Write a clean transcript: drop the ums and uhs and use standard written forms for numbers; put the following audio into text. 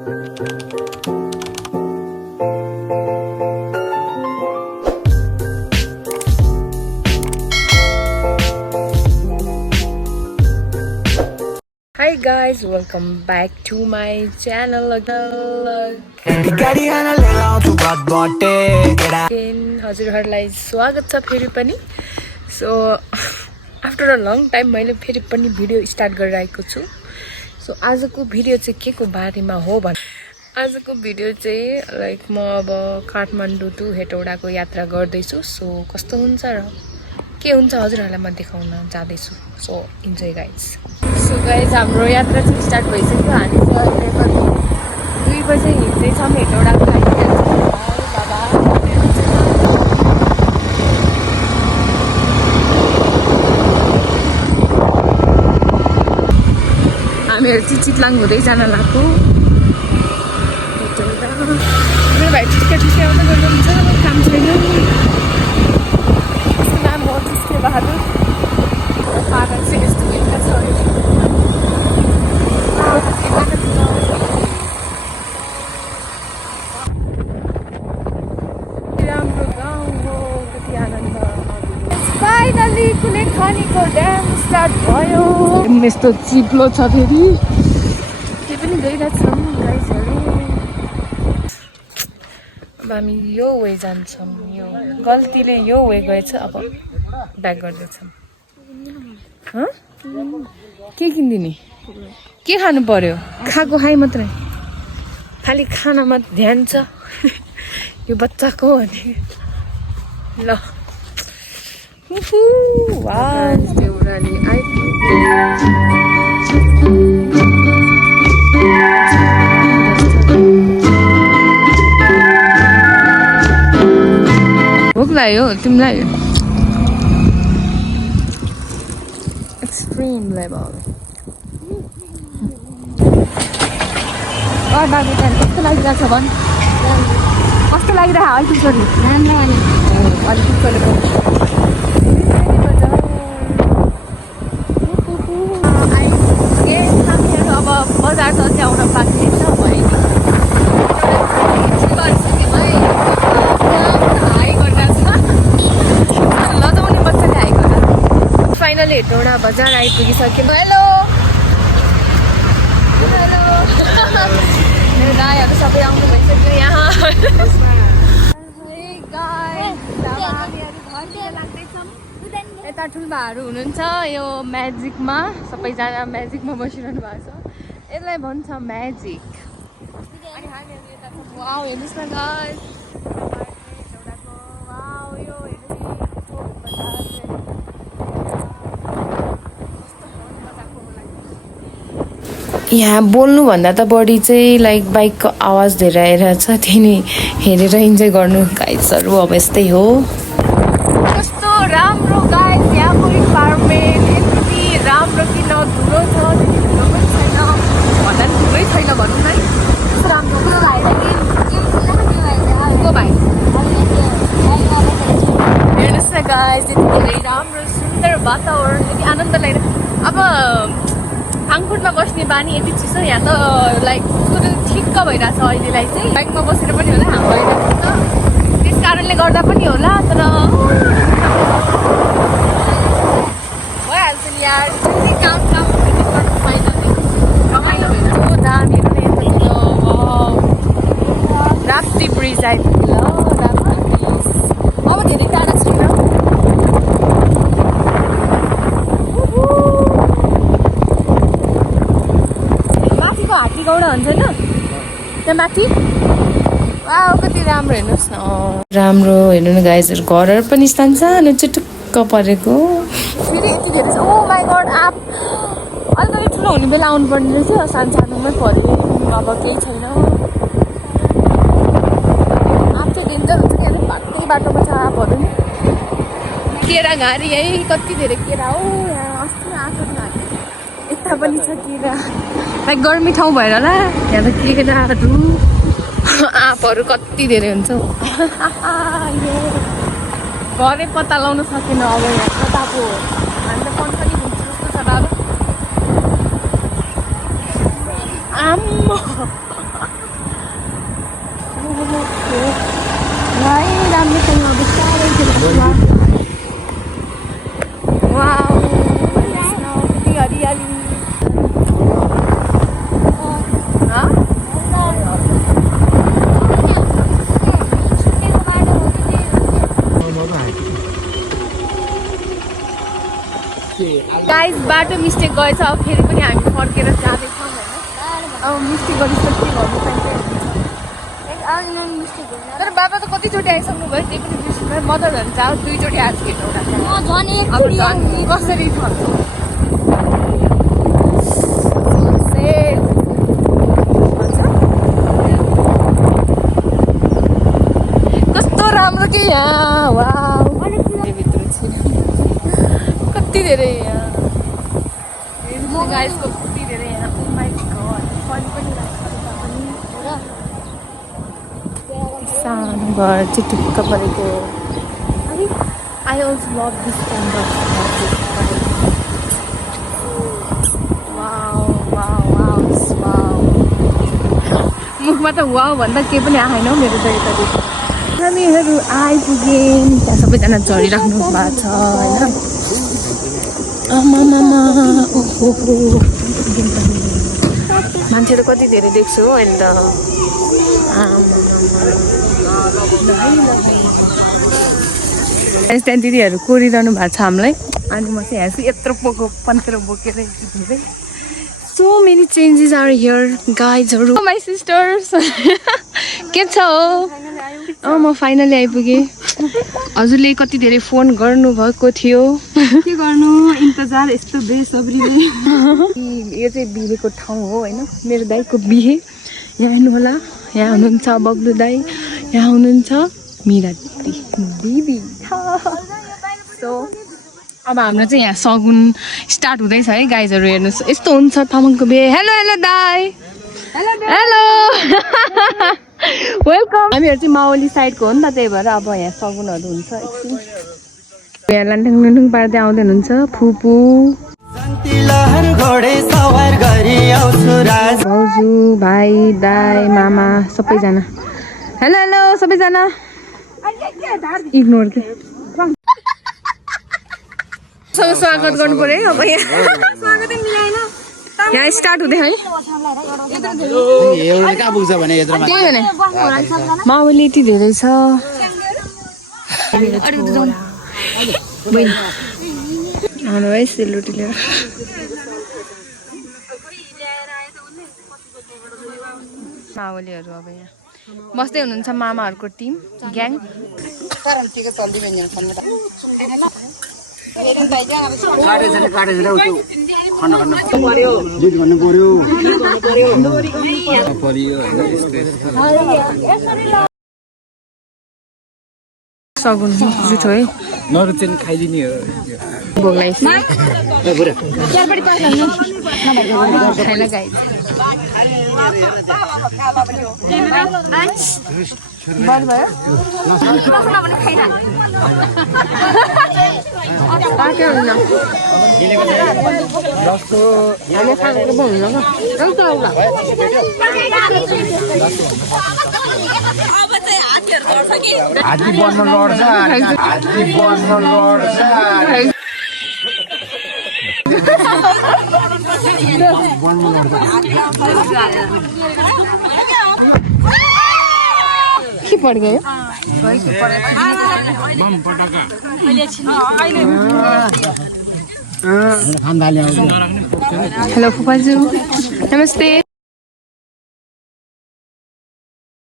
Hi guys, welcome back to my channel again. हजुरहरूलाई स्वागत छ फेरि पनि. So after a long time मैले फेरि पनि भिडियो स्टार्ट गरिरहेको छु. सो आजको भिडियो चाहिँ के को बारेमा हो भने आजको भिडियो चाहिँ लाइक म अब काठमाडौँ टु हेटौडाको यात्रा गर्दैछु. सो कस्तो हुन्छ र के हुन्छ हजुरहरूलाई म देखाउन जाँदैछु. So enjoy guys. So guys हाम्रो यात्रा चाहिँ स्टार्ट भइसक्यो. हामी चाहिँ अहिले कति 2 बजे हिँड्दैछौँ हेटौडाको लागि. हामीहरू चाहिँ चितलाङ हुँदै जान लाग्यो. मेरो भाइ ठिकै ठिकै आउँदै गर्नुहुन्छ. काम छैन. यसको नाम हो जिस्के बहादुर. पागल चाहिँ यस्तो भेट्दा छ. राम्रो गाउँ हो. कति आनन्द. फाइनली कुनै खनीको ड्याम स्टार्ट भयो. यस्तो चिप्लो छ फेरि. त्यो पनि गइरहेछौँ गाइजहरू. अब हामी यो वे जान्छौँ. यो गल्तीले यो वे गएछ. अब ब्याक गर्दैछौँ. के किनिदिने? के खानु पर्यो? खाएको खाइ मात्रै. खालि खानामा ध्यान छ यो बच्चाको भने. ल देउराली भोक लाग्यो तिमीलाई? Extreme level. बाबु कस्तो लागिरहेको छ भन्? कस्तो लागिरहेको अलिक छोरी? राम्रो अलिक छोरी. अब बजार त आउन बाँकी छ भयो. लजाउने बच्चाले हाई गर्दा फाइनली हेटौडा बजार आइपुगिसक्यौँ. Hello hello. मेरो गाईहरू सबै आउनु भइसक्यो यहाँ. यता ठुल्बाहरू हुनुहुन्छ यो म्याजिकमा. सबैजना म्याजिकमा बसिरहनु भएको छ. यसलाई भन्छ म्याजिक. अनि हामीहरू यता वाउ हेर्नुहोस् न गाइस. वाउ यो यहाँ बोल्नुभन्दा त बढी चाहिँ लाइक बाइकको आवाज धेरै आइरहेछ. त्यही नै हेरेर इन्जोय गर्नु गाइजहरू. अब यस्तै हो. कस्तो राम्रो गाइज यहाँको इन्भाइरोमेन्ट. यति राम्रो कि न धुलो छ त्यति धुलो पनि छैन. भन्दा पनि धुलै छैन भनौँ न. कस्तो राम्रो को भाइ हेर्नुहोस् न गाइज. यति धेरै राम्रो सुन्दर वातावरण. यति आनन्द लागिरहेको. अब फाङफुटमा बस्ने बानी यति चिसो. यहाँ त लाइक ठिक्क भइरहेछ अहिलेलाई चाहिँ. बाइकमा बसेर पनि होला हाम्रो भइरहेको छ. त्यस कारणले गर्दा पनि होला. तर भइहाल्छ नि यार. जति काम गर्नु फाइदा रमाइलो भयो. दामीहरू नै यतातिर. राप्ती ब्रिज आइपुग्यो. ल राप्ती ब्रिज अब धेरै टाढा छैन. हात्ती गौडा हुन्छ होइन त्यहाँ माथि. वाउ कति राम्रो. हेर्नुहोस् न राम्रो. हेर्नु न गाइजहरू घरहरू पनि सानो चुटुक्क परेको. फेरि यति धेरै छ. ओ माई गड. आप अलिकति ठुलो हुने बेला आउनु पर्ने रहेछ. सानोमै पऱ्यो. अब केही छैन. आँप चाहिँ डेन्जर हुन्छ कि अलिक बाटै बाटोमा छ आँपहरू नि. केरा घारी है. कति धेरै केरा हो यहाँ. अस्ति आएको थियो. यता पनि छ केरा. लाइक गर्मी ठाउँ भएर होला. यहाँ त केराहरू आँपहरू कति धेरै हुन्छ. घरै पत्ता लाउन सकेन. अब यहाँ कताको हामी त पन पनि घुम्छु जस्तो छ. अब आम्म बाटो मिस्टेक गएछ अब फेरि पनि हामी फर्केर जाँदैछौँ होइन अब मिस्टेक गरिसक्यो के गर्नु पाइन्छ तर बाबा त कतिचोटि आइसक्नु भयो त्यही पनि बिर्सिनु भयो म त झन् जाऊ 2 चोटि आएको छु एउटा अब झन् कसरी छल्छ कस्तो राम्रो के यहाँ वाउ भित्र चाहिँ कति धेरै यहाँ गाइसको कति धेरै यहाँ सानो घर चाहिँ टुक्क परेको I also love this kind of wow wow wow wow मुखमा त वाउ भन्दा केही पनि आएन हौ मेरो त यतातिर हामीहरू आइपुग्यौँ त्यहाँ सबैजना झरिराख्नु भएको छ होइन आमामामा ओहो मान्छेहरू कति धेरै देख्छु हो अहिले त त्यहाँ दिदीहरू कोरिरहनु भएको छ हामीलाई अनि म चाहिँ हेर्छु यत्रो पन्तेर बोकेर धेरै so many changes are here गाइजहरू माई सिस्टर्स के छ हो म फाइनली आइपुगेँ हजुरले कति धेरै फोन गर्नुभएको थियो के गर्नु इन्तजार यस्तो बेसब्रीले यो चाहिँ बिहेको ठाउँ हो होइन मेरो दाइको बिहे यहाँ हेर्नु होला यहाँ हुनुहुन्छ बब्लु दाई यहाँ हुनुहुन्छ मिरा दिदी सो अब हाम्रो चाहिँ यहाँ सगुन स्टार्ट हुँदैछ है गाइजहरू हेर्नुहोस् यस्तो हुन्छ तामाङको बिहे हेलो हेलो दाई हेलो वेलकम हामीहरू चाहिँ मावली साइडको हो नि त त्यही भएर अब यहाँ सगुनहरू हुन्छ एकछिन यहाँ लान्टाङ लुन्टुङ पार्दै आउँदै हुनुहुन्छ फुपू भाउजू भाइ दाई मामा सबैजना हेलो हेलो सबैजना इग्नोर के सब स्वागत गर्नु पर्यो है अब यहाँ स्टार्ट हुँदै है मावली यति धेरै छ हाम्रो है सेलरोटी लिएर मावलीहरू अब यहाँ बस्दै हुनुहुन्छ मामाहरूको टिम ग्याङ सगुन जुठो है नरुचेन खाइदिने हो भोग्लाई खाना गाइज बन्द भयो पाके हुन्छ हामी खाएको पो हुन्छ एउटा हात्ती बन्न लड्छ हात्ती बन्न लड्छ के पड्क्यो हेलो फुपाजू नमस्ते